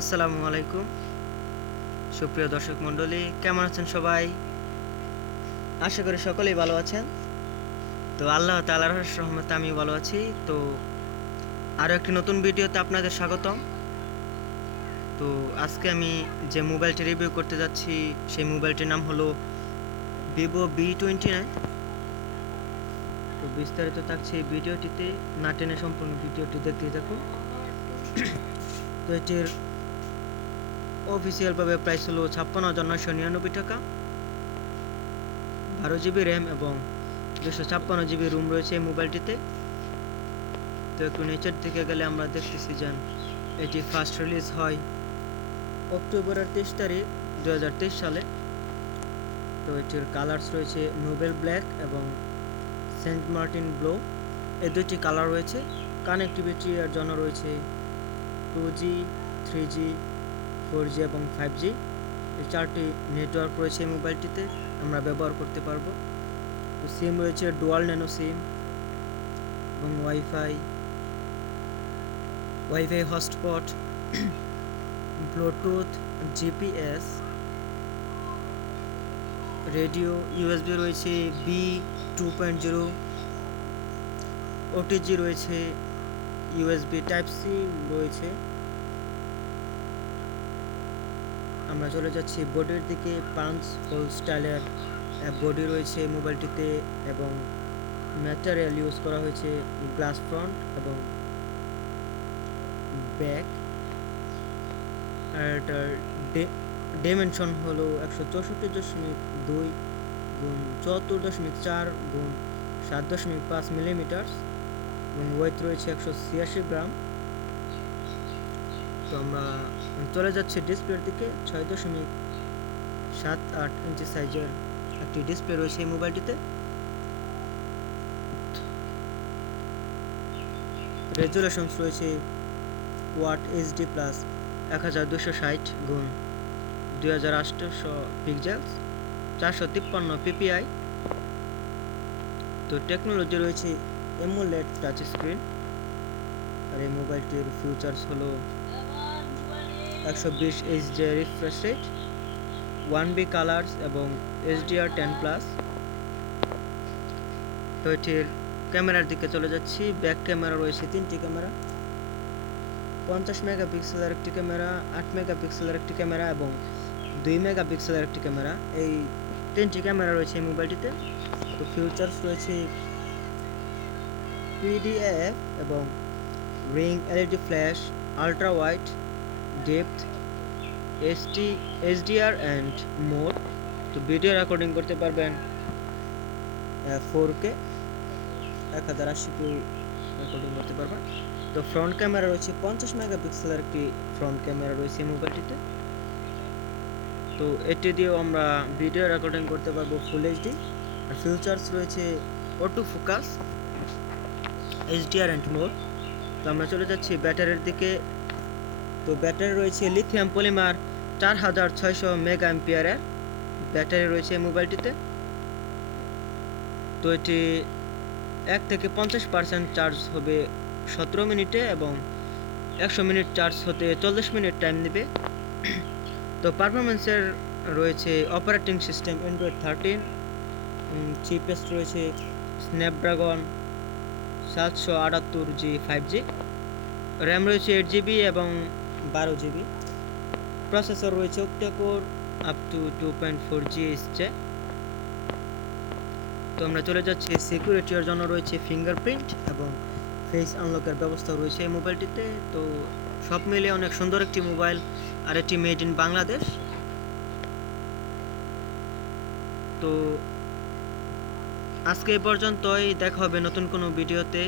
আসসালামু আলাইকুম সুপ্রিয় দর্শক মণ্ডলী, কেমন আছেন সবাই? আশা করি সকলেই ভালো আছেন। তো আল্লাহ তাআলার রহমতে আমিও ভালো আছি। তো আরও একটি নতুন ভিডিওতে আপনাদের স্বাগতম। তো আজকে আমি যে মোবাইলটি রিভিউ করতে যাচ্ছি সেই মোবাইলটির নাম হলো ভিভো V29। তো বিস্তারিত থাকছে এই ভিডিওটিতে, না টেনে সম্পূর্ণ ভিডিওটি দেখতে থাকুন। তো এটির অফিসিয়ালভাবে প্রাইস হলো ৫৬,৯৯৯ টাকা। 12 জিবি র্যাম এবং 256 জিবি রুম রয়েছে এই মোবাইলটিতে। তো একটু নিচের দিকে গেলে আমরা দেখতেছি যে এটি ফার্স্ট রিলিজ হয় অক্টোবরের 23 তারিখ 2023 সালে। তো এটির কালার্স রয়েছে নোবেল ব্ল্যাক এবং সেন্ট মার্টিন ব্লু, এই দুটি কালার রয়েছে। কানেক্টিভিটির জন্য রয়েছে 2G, 3G, 4G এবং 5G, এই 4টি নেটওয়ার্ক রয়েছে এই মোবাইলটিতে, আমরা ব্যবহার করতে পারবো। সিম রয়েছে ডুয়াল ন্যানো সিম এবং wifi hotspot, Bluetooth, GPS, radio, USB রয়েছে B 2.0, ওটিজি রয়েছে, ইউএসবি টাইপ সি রয়েছে। আমরা চলে যাচ্ছি বডির দিকে। পাঞ্চ হোল স্টাইলের বডি রয়েছে মোবাইলটিতে এবং ম্যাটেরিয়াল ইউজ করা হয়েছে গ্লাস ফ্রন্ট এবং ব্যাক। আর এটার ডাইমেনশন হলো 164.2 গুণ 74.4 গুণ 7.5 মিলিমিটার এবং ওয়েট রয়েছে 186 গ্রাম। তো আমরা চলে যাচ্ছি ডিসপ্লের দিকে। 6.78 ইঞ্চি সাইজের একটি ডিসপ্লে রয়েছে এই মোবাইলটিতে। রেজুলেশনস রয়েছে ওয়াট এইচডি প্লাস 1260 গুণ 2800 পিক্সেলস, 453 পিপিআই। তো টেকনোলজি রয়েছে এমোলেড টাচ স্ক্রিন। আর এই মোবাইলটির ফিউচার্স হলো 120 HD refresh rate, 1B colours এবং HDR10+। তো এটির ক্যামেরার দিকে চলে যাচ্ছি। ব্যাক ক্যামেরা রয়েছে 3টি ক্যামেরা, 50 মেগাপিক্সেলের একটি ক্যামেরা, 8 মেগাপিক্সেলের একটি ক্যামেরা এবং 2 মেগাপিক্সেলের একটি ক্যামেরা। এই 3টি ক্যামেরা রয়েছে এই মোবাইলটিতে। তো ফিউচার্স রয়েছে PDAF এবং ring LED flash, ultra wide, depth, HDR and more. তো ভিডিও রেকর্ডিং করতে পারবেন 4K 1080p রেকর্ডিং করতে পারবেন। তো ফ্রন্ট ক্যামেরা রয়েছে 50 মেগাপিক্সেলের একটি ফ্রন্ট ক্যামেরা রয়েছে মোবাইলটিতে। তো এটি দিয়েও আমরা ভিডিও রেকর্ডিং করতে পারবো ফুল এইচডি। আর ফিউচার্স রয়েছে auto focus, HDR and more. তো আমরা চলে যাচ্ছি ব্যাটারির দিকে। তো ব্যাটারি রয়েছে লিথিয়াম পলিমার 4600 মেগা অ্যাম্পিয়ারের ব্যাটারি রয়েছে এই মোবাইলটিতে। তো এটি 1 থেকে 50% চার্জ হবে 17 মিনিটে এবং 100 মিনিট চার্জ হতে 40 মিনিট টাইম নেবে। তো পারফরমেন্সের রয়েছে অপারেটিং সিস্টেম অ্যান্ড্রয়েড 13, চিপেস রয়েছে স্ন্যাপড্রাগন 778G 5G, র্যাম রয়েছে 8GB এবং 12GB, প্রসেসর রয়েছে অক্টাকোর আপ টু 2.4GHz। তো আমরা চলে যাচ্ছি সিকিউরিটির জন্য রয়েছে ফিঙ্গারপ্রিন্ট এবং ফেস আনলকের ব্যবস্থা রয়েছে এই মোবাইলটিতে। তো সব মিলিয়ে অনেক সুন্দর একটি মোবাইল, আর এটি মেড ইন বাংলাদেশ। তো আজকে এই পর্যন্তই, দেখা হবে নতুন কোনো ভিডিওতে।